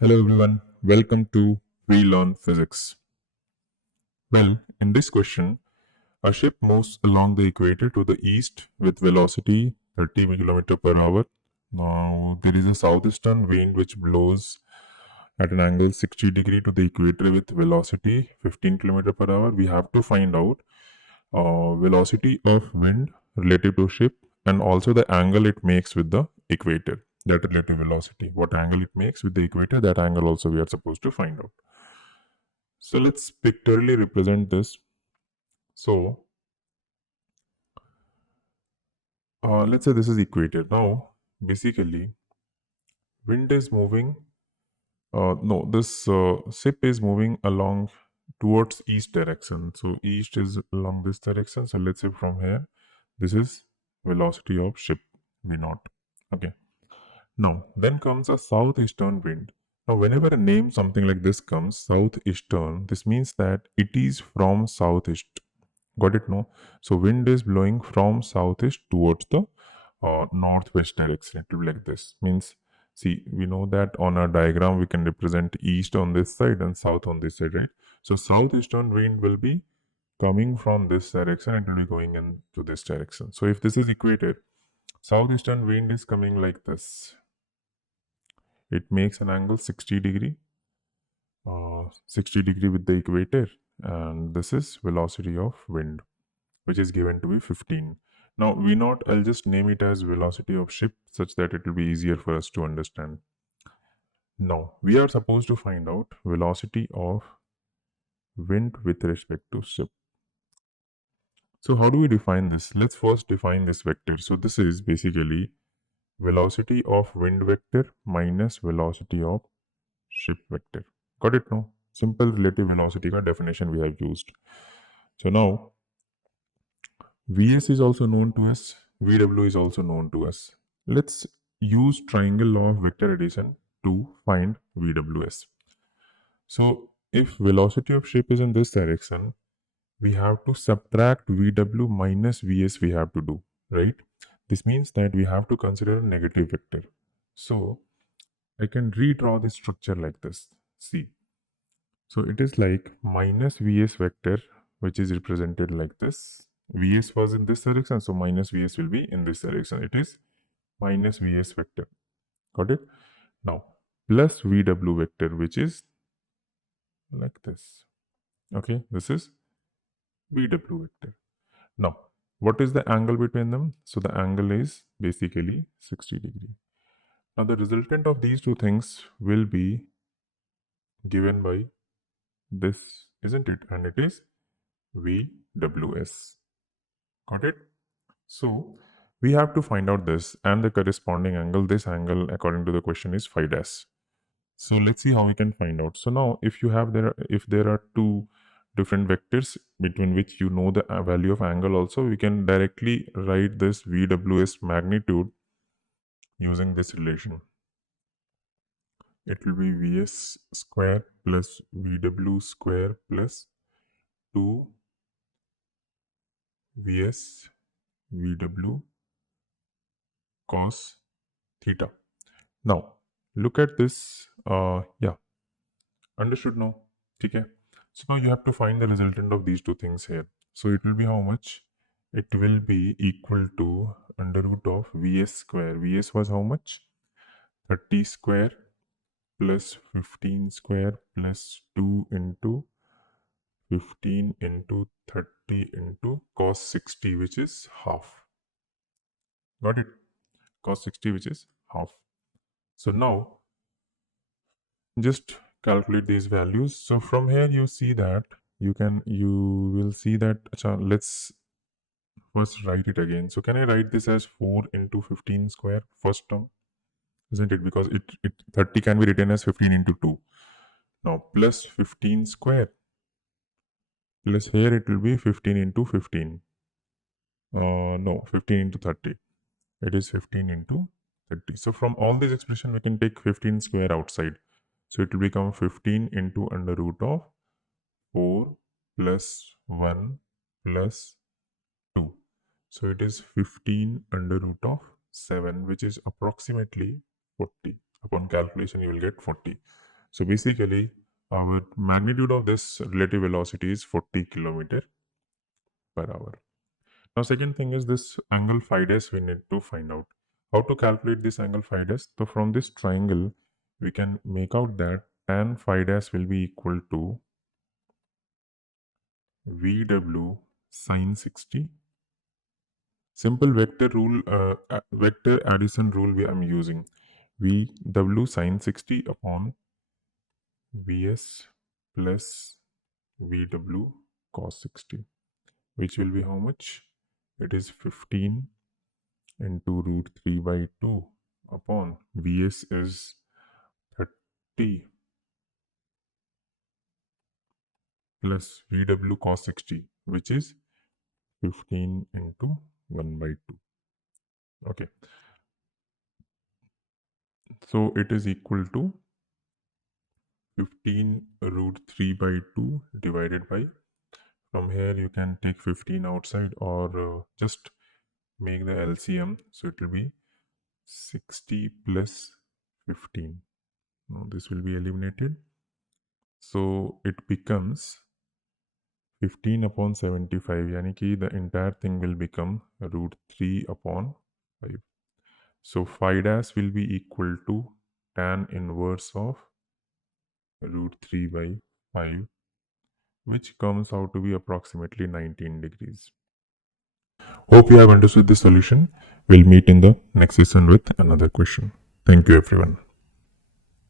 Hello everyone, welcome to We Learn Physics. Well, in this question, a ship moves along the equator to the east with velocity 30 km per hour. Now, there is a southeastern wind which blows at an angle 60 degree to the equator with velocity 15 km per hour. We have to find out velocity of wind relative to ship and also the angle it makes with the equator. That relative velocity, what angle it makes with the equator, that angle also we are supposed to find out. So let's pictorially represent this. So let's say this is equator. Now, basically, wind is moving. No, this ship is moving along towards east direction. So east is along this direction. So let's say from here, this is velocity of ship V naught. Okay. Now, then comes a southeastern wind. Now, whenever a name something like this comes, southeastern, this means that it is from southeast. Got it? No. So wind is blowing from southeast towards the northwest direction. It will be like this. Means, see, we know that on a diagram we can represent east on this side and south on this side, right? So southeastern wind will be coming from this direction and it will be going into this direction. So if this is equator, southeastern wind is coming like this. It makes an angle 60 degree, 60 degree with the equator, and this is velocity of wind, which is given to be 15. Now, V naught, I'll just name it as velocity of ship such that it will be easier for us to understand. Now, we are supposed to find out velocity of wind with respect to ship. So, how do we define this? Let's first define this vector. So, this is basically velocity of wind vector minus velocity of ship vector. Got it now? Simple relative velocity ka definition we have used. So, now Vs is also known to us, Vw is also known to us. Let's use triangle law of vector addition to find Vws. So if velocity of ship is in this direction, we have to subtract Vw minus Vs we have to do, right? This means that we have to consider a negative vector. So I can redraw this structure like this. See. So it is like minus Vs vector, which is represented like this. Vs was in this direction, so minus Vs will be in this direction. It is minus Vs vector. Got it? Now, plus Vw vector, which is like this. Okay, this is Vw vector. Now, what is the angle between them? So the angle is basically 60 degree. Now, the resultant of these two things will be given by this, isn't it? And it is VWS. Got it? So we have to find out this and the corresponding angle. This angle, according to the question, is phi dash. So let's see how we can find out. So now, if there are two different vectors between which you know the value of angle, also we can directly write this VWS magnitude using this relation. It will be Vs square plus Vw square plus 2 Vs Vw cos theta. Now, look at this. Yeah, understood now. Okay. So now you have to find the resultant of these two things here. So it will be how much? It will be equal to under root of Vs square. Vs was how much? 30 square plus 15 square plus 2 into 15 into 30 into cos 60, which is half. Got it? Cos 60, which is half. So now just calculate these values. So from here you see that you will see that let's first write it again. So can I write this as 4 into 15 square first term, isn't it? Because it 30 can be written as 15 into 2. Now plus 15 square plus here it will be 15 into 15. No, 15 into 30. It is 15 into 30. So from all these expression we can take 15 square outside. So it will become 15 into under root of 4 plus 1 plus 2. So it is 15 under root of 7, which is approximately 40. Upon calculation, you will get 40. So basically, our magnitude of this relative velocity is 40 kilometer per hour. Now, second thing is this angle phi dash we need to find out. How to calculate this angle phi dash? So from this triangle, we can make out that tan phi dash will be equal to VW sine 60. Simple vector rule, vector addition rule I'm using. VW sine 60 upon Vs plus VW cos 60, which will be how much? It is 15 into root 3 by 2 upon Vs is 30 plus VW cos 60, which is 15 into 1 by 2. Okay. So it is equal to 15 root 3 by 2 divided by, from here you can take 15 outside or just make the LCM. So it will be 60 plus 15. Now this will be eliminated. So it becomes 15 upon 75. Yani ki the entire thing will become root 3 upon 5. So phi dash will be equal to tan inverse of root 3 by 5, which comes out to be approximately 19 degrees. Hope you have understood the solution. We'll meet in the next session with another question. Thank you, everyone.